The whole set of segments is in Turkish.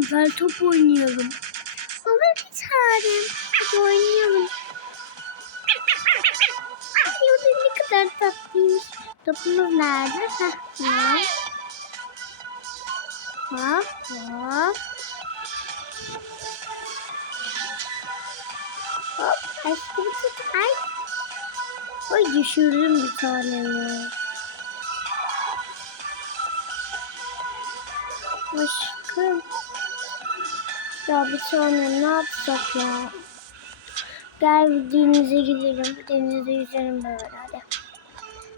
Gel top oynayalım. Olur bir tanem. Hadi oynayalım. Ay o da ne kadar tatlıymış. Topumuz nerede? Heh, tamam. Hop hop. Hop. Aşkım. Ay düşürdüm bir tanemi. Aşkım. Ya bir tane ne yapsak ya? Gel bir denize gidelim. Denize yüzelim böyle hadi.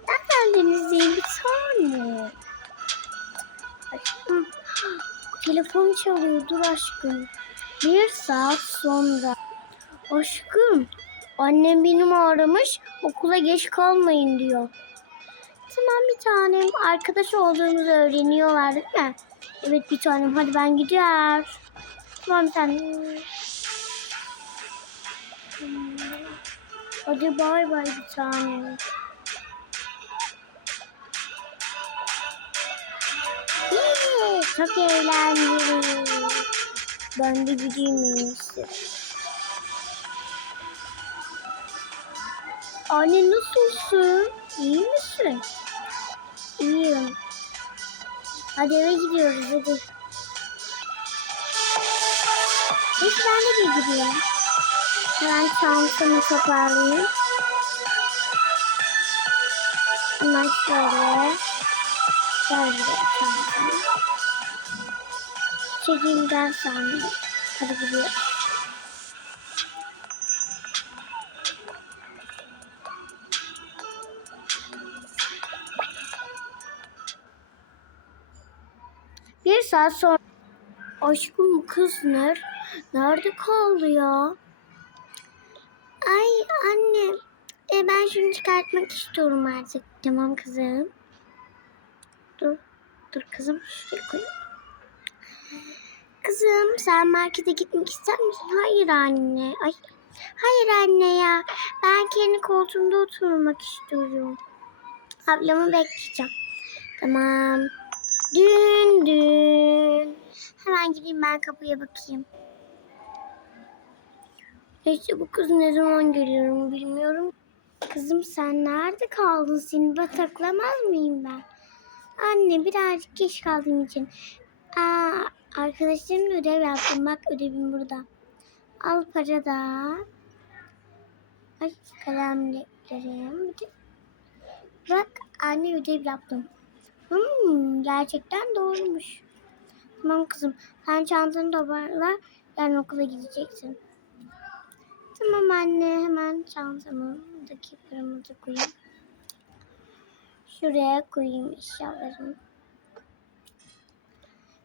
Nereden denizdeyim bir tane? Aşkım. Telefon çalıyor dur aşkım. Bir saat sonra. Aşkım. Annem benim aramış. Okula geç kalmayın diyor. Tamam bir tanem. Arkadaş olduğumuzu öğreniyorlar değil mi? Evet bir tanem. Hadi ben gidiyorum. Tamam bir. Hadi bay bay bir tanem. Yee, Çok eğlenceli. Ben de gideyim en iyisi. Anne nasılsın? İyi misin? İyiyim. Hadi eve gidiyoruz hadi. Peki ben nereye gideyim? Hemen çantamı toparlayayım. Hemen şöyle. Buraya çantamı. Sen de. Hadi gidiyoruz. Bir saat sonra aşkım kız nerede kaldı ya? Ay anne e, ben şunu çıkartmak istiyorum artık. Tamam kızım. Dur. Dur kızım. Şuraya koyayım. Kızım sen markete gitmek ister misin? Hayır anne. Ay. Hayır anne ya. Ben kendi koltuğumda oturmak istiyorum. Ablamı bekleyeceğim. Tamam. Dün dün. Hemen gideyim ben kapıya bakayım. İşte bu kız ne zaman geliyorum bilmiyorum. Kızım sen nerede kaldın? Seni bataklamaz mıyım ben? Anne birazcık geç kaldığım için. Aa, arkadaşlarımla ödev yaptım. Bak ödevim burada. Al para da. Ay de- Bak anne ödev yaptım. Hmm, gerçekten doğrumuş. Tamam kızım. Sen çantanı toparla. Yarın okula gideceksin. Tamam anne. Hemen çantamı buradaki paramı da koyayım. Şuraya koyayım eşyalarımı.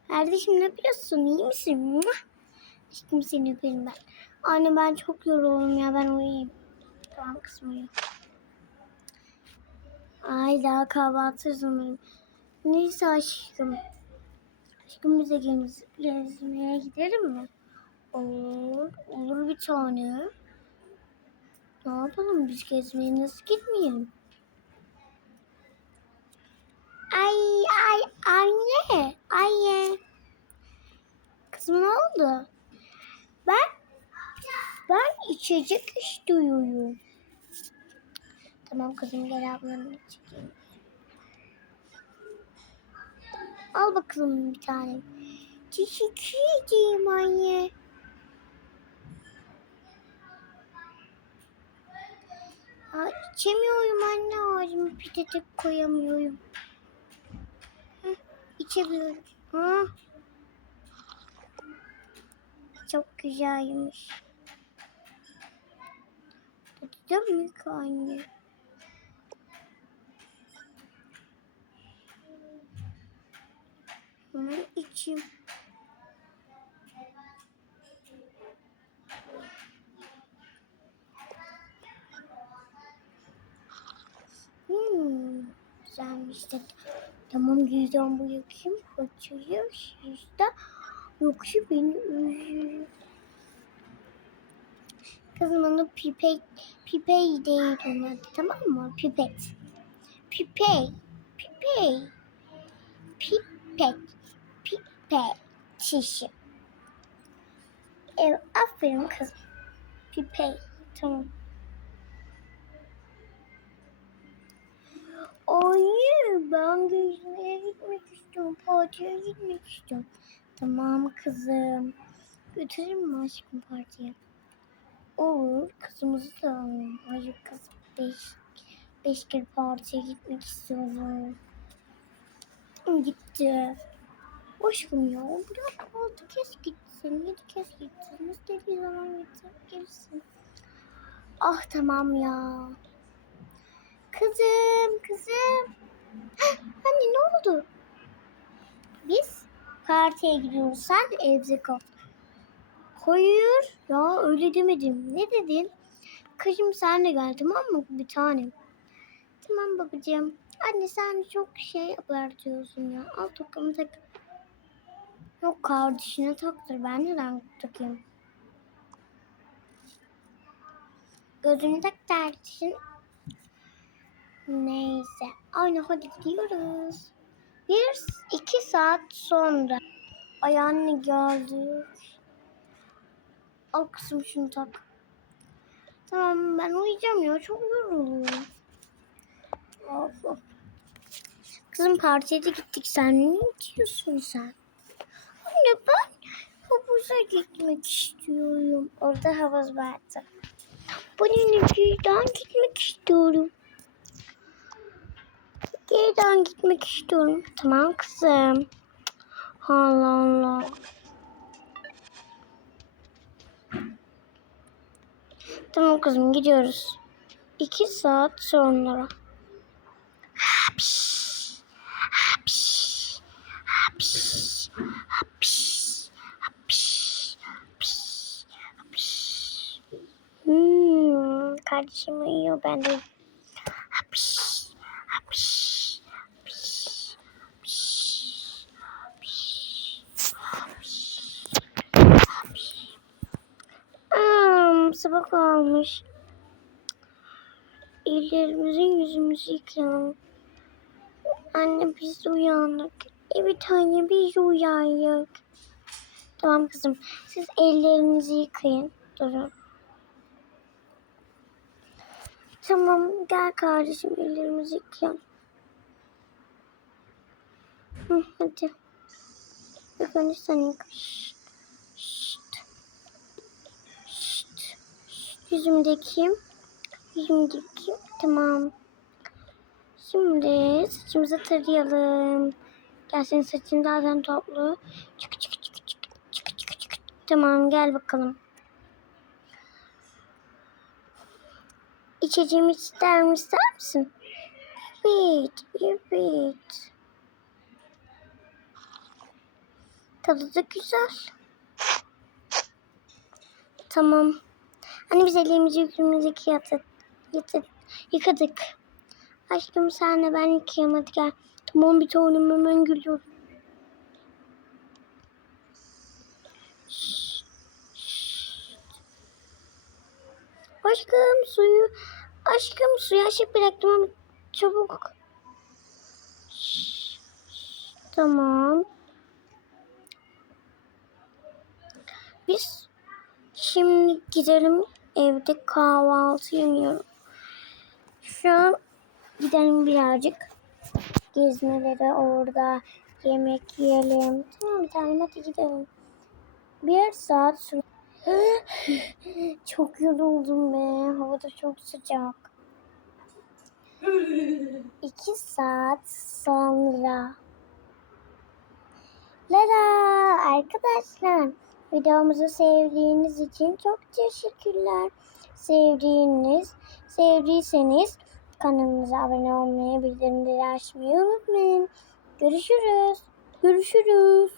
Kardeşim ne yapıyorsun? İyi misin? Aşkım seni öperim ben. Anne ben çok yoruldum ya. Ben uyuyayım. Tamam kızım uyu. Ay daha kahvaltı zamanı. Neyse aşkım. Aşkım bize gez, gezmeye gidelim mi? Olur. Olur bir tane. Ne yapalım biz gezmeye nasıl gitmeyelim? Ay ay anne. Anne. Kızım ne oldu? Ben ben içecek istiyorum. Tamam kızım gel ablanın çekeyim. Al bakalım bir tane. Teşekkür ederim anne. Aa, içemiyorum anne ağzıma pidete koyamıyorum. Heh, içemiyorum. Ha. Çok güzelmiş. Tadı mı anne? Hemen içeyim. De. Tamam güzel bu yakayım. Kaçırıyor işte. Yoksa beni üzülür. Kızım onu pipet, pipey değil adı tamam mı? Pipet. Pipey. Pipey. Pipet. Pipet. Şişi. ev. Aferin kızım. Pipey. Tamam. Ay ben gezmeye gitmek istiyorum. Partiye gitmek istiyorum. Tamam kızım. Götürür mü aşkım partiye? Olur. Kızımızı da alalım. Hayır kızım. Beş, beş kere partiye gitmek istiyorum. Gitti. Aşkım ya bırak altı kez gitsin. Yedi kez gitsin. İstediği zaman gitsin. Gelsin. Ah tamam ya. Kızım, kızım. Hah, Anne ne oldu? Biz partiye gidiyoruz. Sen de evde kal. Hayır. Ya öyle demedim. Ne dedin? Kızım sen de gel tamam mı bir tanem? Tamam babacığım. Anne sen çok şey abartıyorsun ya. Al tokamı tak. Yok kardeşine taktır. Ben neden takayım? Gözünü tak kardeşin. Neyse. Aynen hadi gidiyoruz. Bir, iki saat sonra. Ay anne geldi. Al kızım şunu tak. Tamam ben uyuyacağım ya. Çok yoruluyorum. Of of. Kızım partiye de gittik. Sen ne diyorsun sen? Anne ben havuza gitmek istiyorum. Orada havuz vardı. Ben Nefis'den gitmek istiyorum. Geriden gitmek istiyorum. Tamam kızım. Allah Allah. Tamam kızım gidiyoruz. İki saat sonra. Hapş. Hapş. Hapş. Hapş. Hapş. Hapş. Hapş. Hmm, kardeşim uyuyor ben de. Hapş. Hapş. Hapş. Hapş. Hapş. Sabah olmuş. Ellerimizin yüzümüzü yıkayalım. Anne biz uyandık. Evet anne biz uyandık. Tamam kızım. Siz ellerinizi yıkayın. Durun. Tamam gel kardeşim ellerimizi yıkayalım. Hı, hadi. İlk önce sen. Şşt. Şşt. Şşt. Şşt. Yüzümdeki. Yüzümdeki. Tamam. Şimdi saçımızı tarayalım. Gel senin saçın zaten toplu. Çık çık çık çık çık çık çık. Tamam gel bakalım. İçeceğimi ister mi misin? Evet, evet. Tadı da güzel. Tamam. Hani biz elimizi yüzümüzü yıkadık. Yıkadık. Aşkım senle ben yıkayayım hadi gel. Tamam bir tanem hemen şşt. Aşkım suyu, aşkım suyu açık bıraktım ama çabuk. Şşt. Tamam. Biz şimdi gidelim evde kahvaltı yemiyorum. Şu an gidelim birazcık gezmelere orada yemek yiyelim. Tamam bir tanem hadi gidelim. Bir saat sonra. çok yoruldum be. Hava da çok sıcak. İki saat sonra. Lala arkadaşlar videomuzu sevdiğiniz için çok teşekkürler. Sevdiğiniz, sevdiyseniz kanalımıza abone olmayı, bildirimleri açmayı unutmayın. Görüşürüz. Görüşürüz.